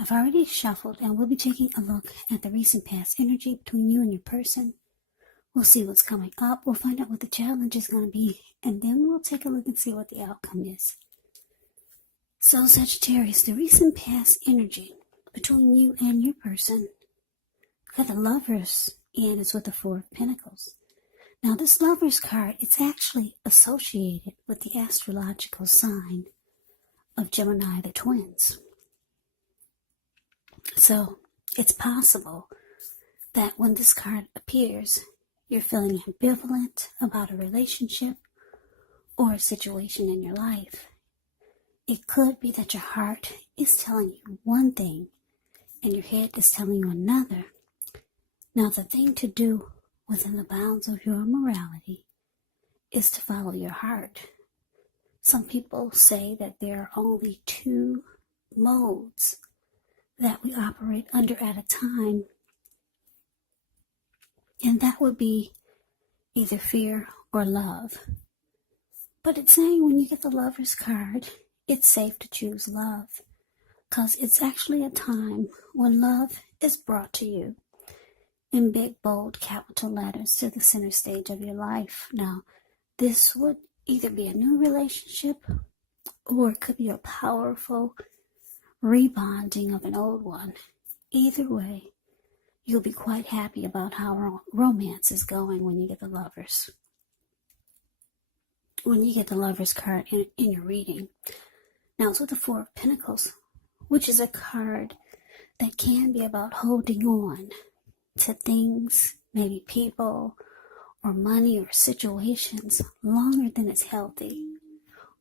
I've already shuffled, and we'll be taking a look at the recent past energy between you and your person. We'll see what's coming up. We'll find out what the challenge is going to be, and then we'll take a look and see what the outcome is. So, Sagittarius, the recent past energy between you and your person. Got the Lovers, and it's with the Four of Pentacles. Now, this Lovers card, it's actually associated with the astrological sign of Gemini, the twins. So, it's possible that when this card appears, you're feeling ambivalent about a relationship or a situation in your life. It could be that your heart is telling you one thing and your head is telling you another. Now, the thing to do within the bounds of your morality is to follow your heart. Some people say that there are only two modes that we operate under at a time, and that would be either fear or love. But it's saying when you get the Lover's card, it's safe to choose love, because it's actually a time when love is brought to you in big, bold, capital letters to the center stage of your life. Now, this would either be a new relationship, or it could be a powerful rebonding of an old one. Either way, you'll be quite happy about how romance is going when you get the Lovers. When you get the Lovers card in your reading. Now, it's with the Four of Pentacles, which is a card that can be about holding on to things, maybe people, or money, or situations longer than it's healthy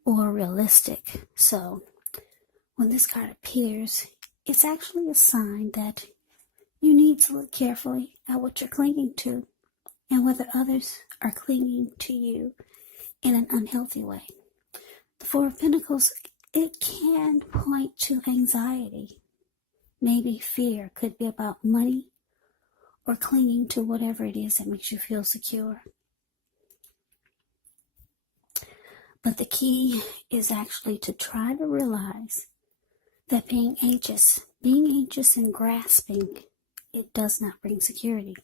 or realistic. So, when this card appears, it's actually a sign that you need to look carefully at what you're clinging to and whether others are clinging to you in an unhealthy way. The Four of Pentacles, it can point to anxiety. Maybe fear could be about money or clinging to whatever it is that makes you feel secure. But the key is actually to try to realize that being anxious and grasping, it does not bring security.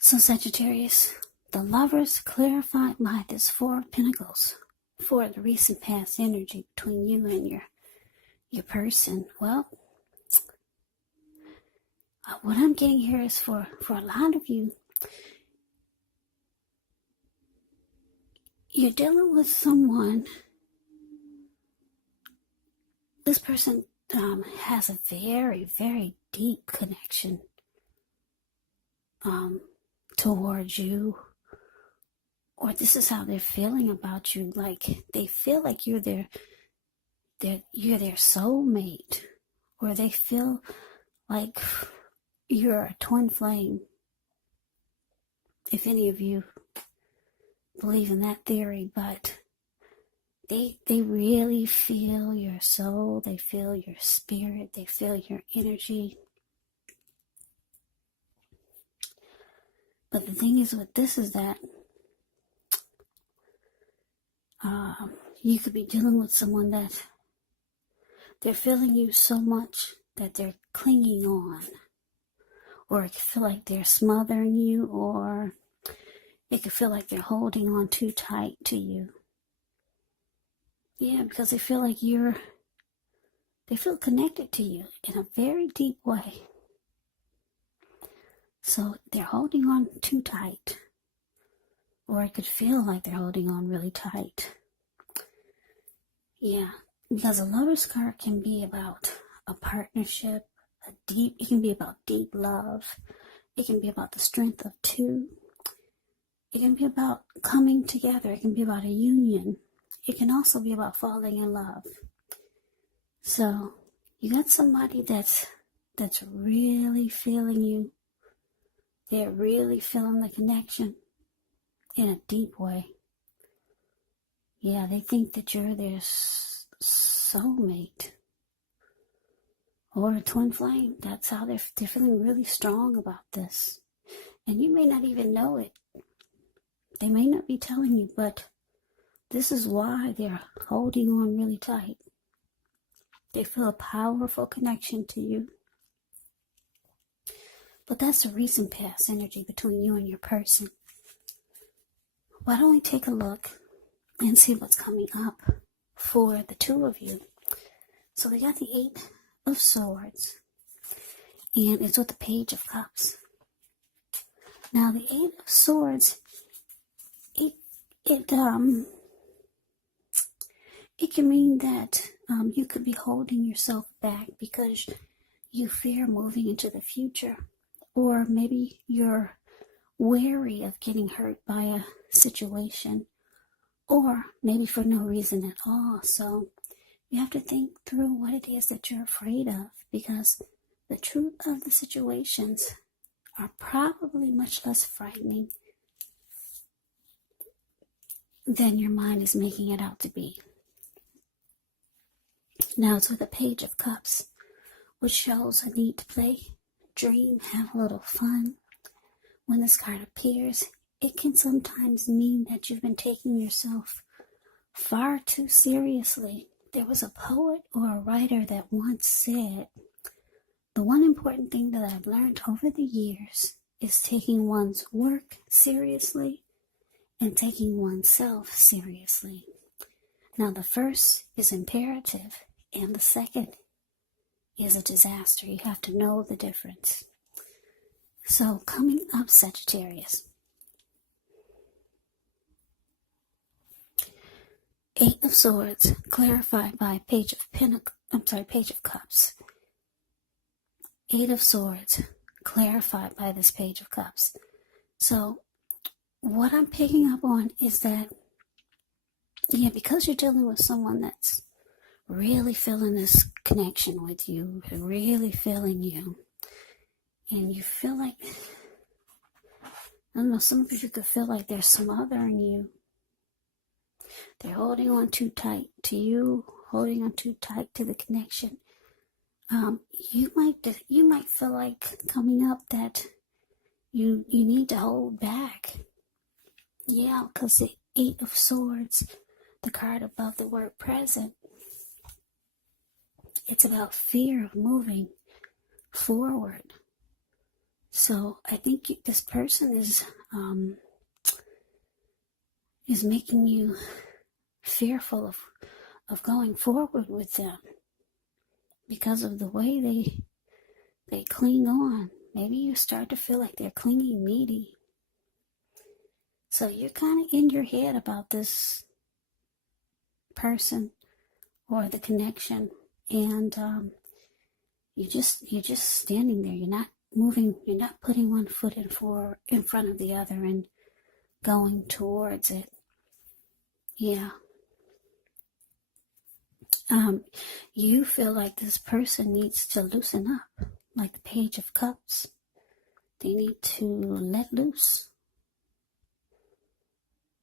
So, Sagittarius, the Lovers clarified by this Four of Pentacles for the recent past energy between you and your person. Well, what I'm getting here is for a lot of you, you're dealing with someone. This person has a very, very deep connection towards you, or this is how they're feeling about you. Like they feel like you're their soulmate, or they feel like you're a twin flame. If any of you believe in that theory, but they really feel your soul, they feel your spirit, they feel your energy. But the thing is with this is that you could be dealing with someone that they're feeling you so much that they're clinging on, or it could feel like they're smothering you, or it could feel like they're holding on too tight to you. Yeah, because they feel like they feel connected to you in a very deep way. So they're holding on too tight, or it could feel like they're holding on really tight. Yeah, because a Lover's card can be about a partnership, it can be about deep love. It can be about the strength of two. It can be about coming together. It can be about a union. It can also be about falling in love. So you got somebody that's really feeling you. They're really feeling the connection in a deep way. Yeah, they think that you're their soulmate or a twin flame. That's how they're feeling really strong about this. And you may not even know it. They may not be telling you, but this is why they're holding on really tight. They feel a powerful connection to you. But that's a recent past energy between you and your person. Why don't we take a look and see what's coming up for the two of you? So we got the Eight of Swords, and it's with the Page of Cups. Now the Eight of Swords, it can mean that you could be holding yourself back because you fear moving into the future, or maybe you're wary of getting hurt by a situation, or maybe for no reason at all. So you have to think through what it is that you're afraid of, because the truth of the situations are probably much less frightening than your mind is making it out to be. Now it's with the Page of Cups, which shows a need to play, dream, have a little fun. When this card appears, it can sometimes mean that you've been taking yourself far too seriously. There was a poet or a writer that once said, "The one important thing that I've learned over the years is taking one's work seriously and taking oneself seriously." Now the first is imperative and the second is a disaster. You have to know the difference. So coming up, Sagittarius. Eight of Swords, clarified by Page of Cups. Eight of Swords, clarified by this Page of Cups. So what I'm picking up on is that, because you're dealing with someone that's really feeling this connection with you, really feeling you, and you feel like, I don't know, some of you could feel like they're smothering you. They're holding on too tight to you, holding on too tight to the connection. You might feel like coming up that you need to hold back. Yeah, because the Eight of Swords, the card above the word present, it's about fear of moving forward. So I think this person is making you fearful of going forward with them because of the way they cling on. Maybe you start to feel like they're clinging needy. So you're kind of in your head about this person or the connection, and you're just standing there. You're not moving. You're not putting one foot in front of the other and going towards it. Yeah. You feel like this person needs to loosen up, like the Page of Cups. They need to let loose.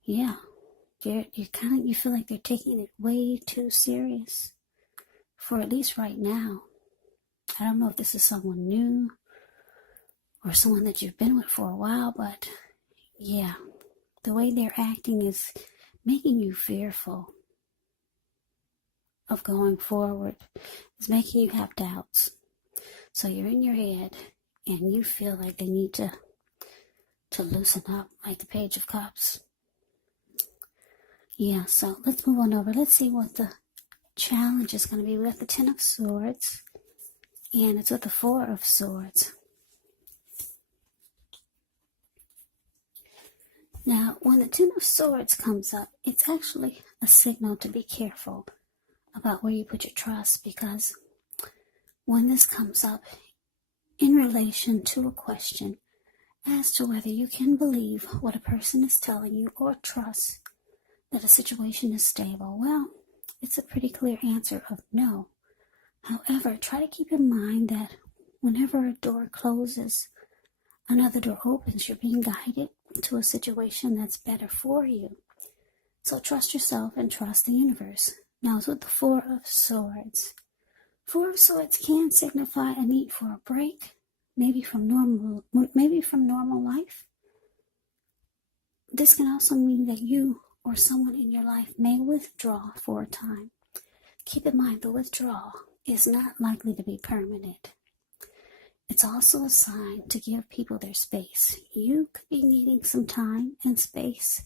Yeah. You feel like they're taking it way too serious, for at least right now. I don't know if this is someone new or someone that you've been with for a while, but yeah, the way they're acting is making you fearful of going forward. It's making you have doubts. So you're in your head and you feel like they need to loosen up, like the Page of Cups. Yeah, so let's move on over. Let's see what the challenge is going to be. We got the Ten of Swords, and it's with the Four of Swords. Now, when the Ten of Swords comes up, it's actually a signal to be careful about where you put your trust, because when this comes up in relation to a question as to whether you can believe what a person is telling you or trust that a situation is stable, well, it's a pretty clear answer of no. However, try to keep in mind that whenever a door closes, another door opens. You're being guided to a situation that's better for you. So trust yourself and trust the universe. Now it's with the Four of Swords. Four of Swords can signify a need for a break, maybe from normal life. This can also mean that you or someone in your life may withdraw for a time. Keep in mind, the withdrawal is not likely to be permanent. It's also a sign to give people their space. You could be needing some time and space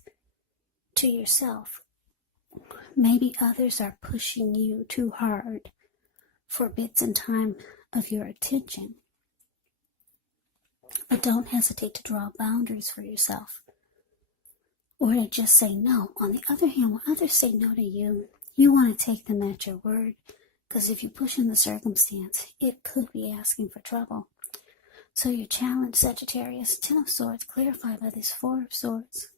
to yourself. Maybe others are pushing you too hard for bits and time of your attention. But don't hesitate to draw boundaries for yourself, or to just say no. On the other hand, when others say no to you, you want to take them at your word, because if you push in the circumstance, it could be asking for trouble. So your challenge, Sagittarius, 10 of Swords, clarified by this 4 of Swords.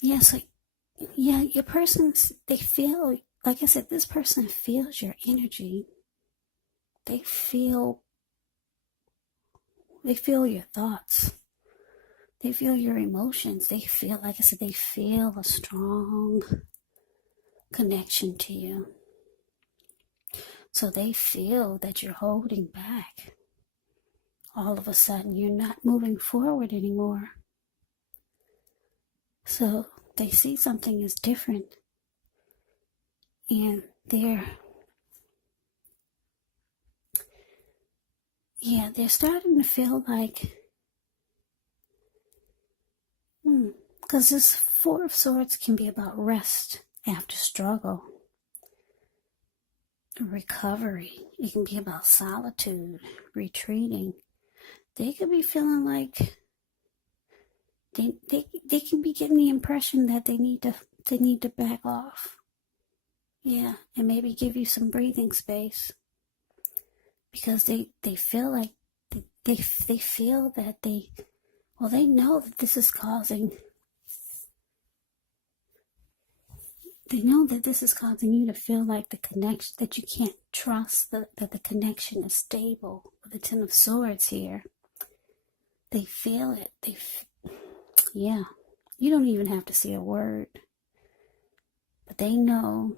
Your persons, they feel, like I said, this person feels your energy. They feel your thoughts. They feel your emotions. They feel, like I said, they feel a strong connection to you. So they feel that you're holding back. All of a sudden, you're not moving forward anymore. So they see something is different. And they're starting to feel like, because this 4 of Swords can be about rest after struggle, recovery. It can be about solitude, retreating. They could be feeling like they can be getting the impression that they need to back off. Yeah, and maybe give you some breathing space, because they feel like they feel that they know that this is causing. They know that this is causing you to feel like the connection, that you can't trust that the connection is stable. With the 10 of Swords here, they feel it. You don't even have to say a word, but they know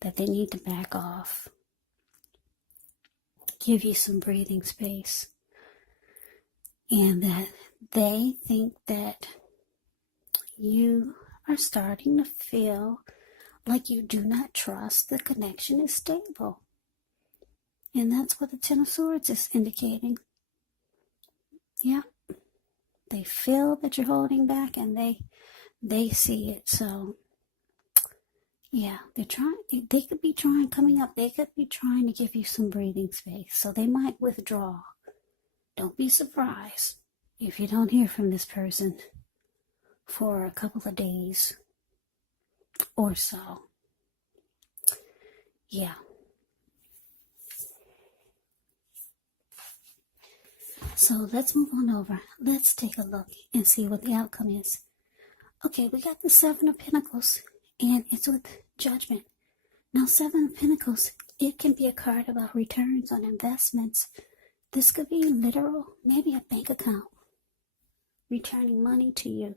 that they need to back off. Give you some breathing space, and that they think that you are starting to feel like you do not trust the connection is stable. And that's what the 10 of Swords is indicating. Yeah. They feel that you're holding back, and they see it. So yeah, they could be trying to give you some breathing space. So they might withdraw. Don't be surprised if you don't hear from this person for a couple of days or so. Yeah. So let's move on over. Let's take a look and see what the outcome is. Okay, we got the 7 of Pentacles, and it's with Judgment. Now, 7 of Pentacles, it can be a card about returns on investments. This could be literal, maybe a bank account returning money to you,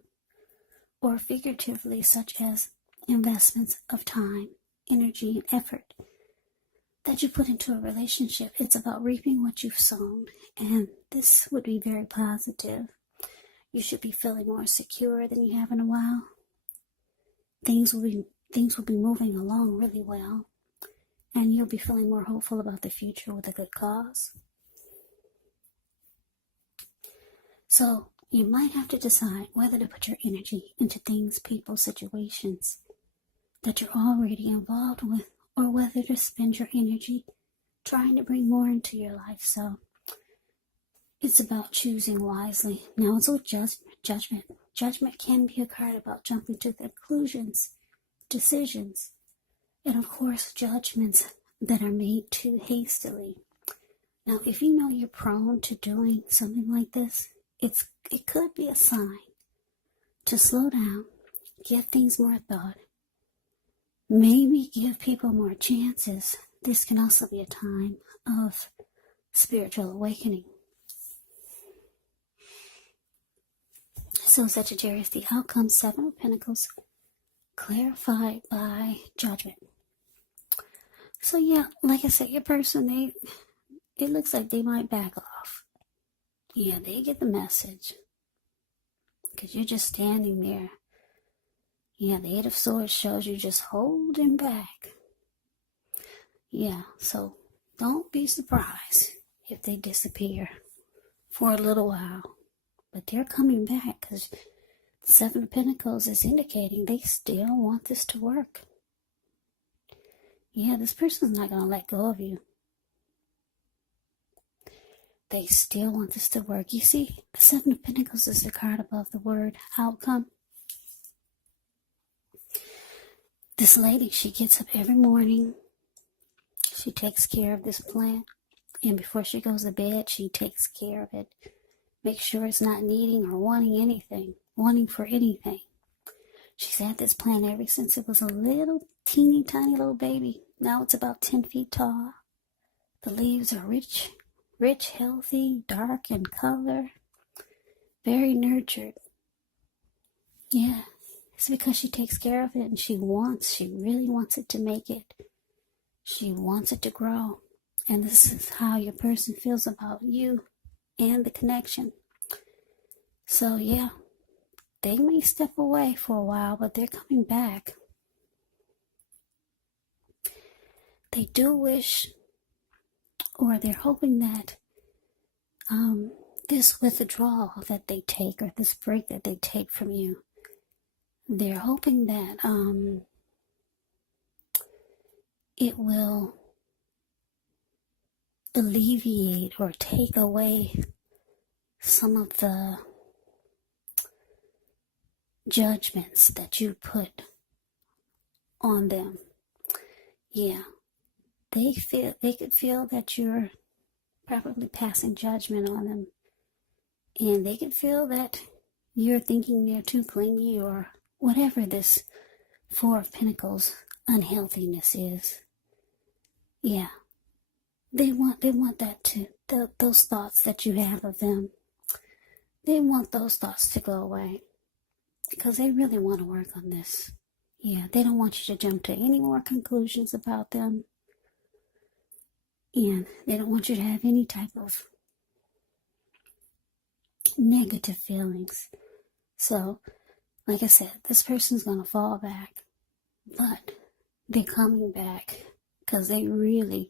or figuratively, such as investments of time, energy, and effort that you put into a relationship. It's about reaping what you've sown, and this would be very positive. You should be feeling more secure than you have in a while. Things will be moving along really well, and you'll be feeling more hopeful about the future with a good cause. So you might have to decide whether to put your energy into things, people, situations that you're already involved with, or whether to spend your energy trying to bring more into your life. So it's about choosing wisely. Now it's with judgment. Judgment can be a card about jumping to conclusions, decisions, and of course judgments that are made too hastily. Now, if you know you're prone to doing something like this, it could be a sign to slow down, give things more thought, maybe give people more chances. This can also be a time of spiritual awakening. So Sagittarius, the outcome, 7 of Pentacles, clarified by Judgment. So yeah, like I said, your person, it looks like they might back off. Yeah, they get the message, because you're just standing there. Yeah, the 8 of Swords shows you just holding back. Yeah, so don't be surprised if they disappear for a little while. But they're coming back because the Seven of Pentacles is indicating they still want this to work. Yeah, this person's not going to let go of you. They still want this to work. You see, the Seven of Pentacles is the card above the word outcome. This lady, she gets up every morning. She takes care of this plant. And before she goes to bed, she takes care of it. Make sure it's not needing or wanting for anything. She's had this plant ever since it was a little teeny tiny little baby. Now it's about 10 feet tall. The leaves are rich, healthy, dark in color. Very nurtured. Yeah, it's because she takes care of it and she really wants it to make it. She wants it to grow. And this is how your person feels about you and the connection. So yeah, they may step away for a while, but they're coming back. They do wish, or they're hoping that this withdrawal that they take, or this break that they take from you, they're hoping that it will alleviate or take away some of the judgments that you put on them. Yeah, they could feel that you're probably passing judgment on them, and they could feel that you're thinking they're too clingy or whatever this Four of Pentacles unhealthiness is. Yeah, they want that to those thoughts that you have of them. They want those thoughts to go away because they really want to work on this. Yeah, they don't want you to jump to any more conclusions about them. And they don't want you to have any type of negative feelings. So, like I said, this person's going to fall back. But they're coming back because they really,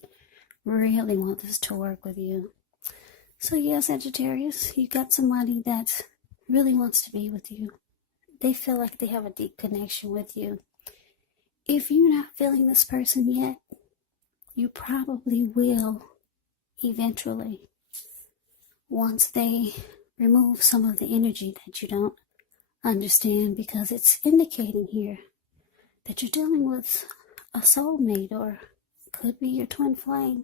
really want this to work with you. So yeah, Sagittarius, you got somebody that really wants to be with you. They feel like they have a deep connection with you. If you're not feeling this person yet, you probably will eventually, once they remove some of the energy that you don't understand, because it's indicating here that you're dealing with a soulmate, or could be your twin flame.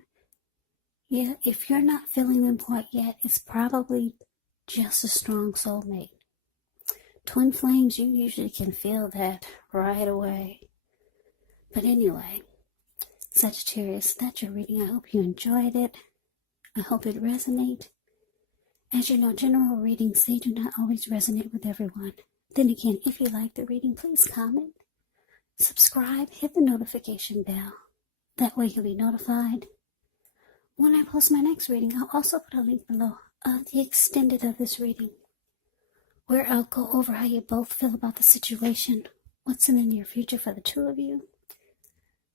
Yeah, if you're not feeling them quite yet, it's probably just a strong soulmate. Twin flames, you usually can feel that right away. But anyway, Sagittarius, that's your reading. I hope you enjoyed it. I hope it resonates. As you know, general readings, they do not always resonate with everyone. Then again, if you like the reading, please comment, subscribe, hit the notification bell. That way you'll be notified when I post my next reading. I'll also put a link below of the extended of this reading, where I'll go over how you both feel about the situation, what's in the near future for the two of you,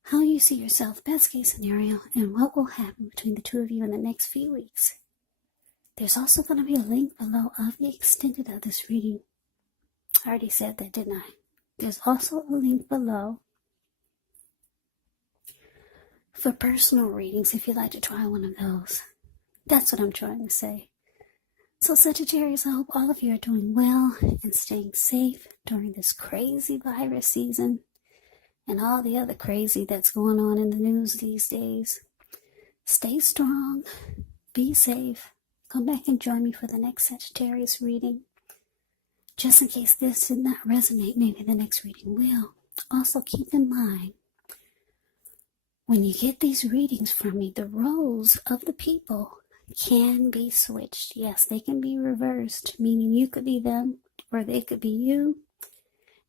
how you see yourself, best case scenario, and what will happen between the two of you in the next few weeks. There's also going to be a link below of the extended of this reading. I already said that, didn't I? There's also a link below for personal readings if you'd like to try one of those. That's what I'm trying to say. So Sagittarius, I hope all of you are doing well and staying safe during this crazy virus season and all the other crazy that's going on in the news these days. Stay strong, be safe. Come back and join me for the next Sagittarius reading. Just in case this did not resonate, maybe the next reading will. Also keep in mind, when you get these readings from me, the roles of the people can be switched. Yes, they can be reversed, meaning you could be them or they could be you.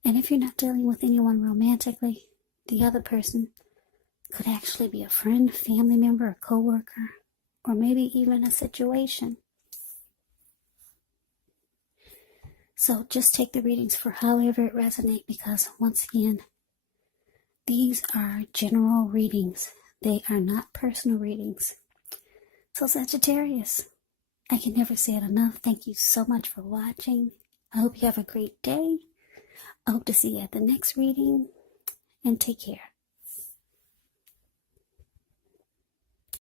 And if you're not dealing with anyone romantically, the other person could actually be a friend, family member, a coworker, or maybe even a situation. So just take the readings for however it resonates, because once again, these are general readings. They are not personal readings. So Sagittarius, I can never say it enough. Thank you so much for watching. I hope you have a great day. I hope to see you at the next reading, and take care.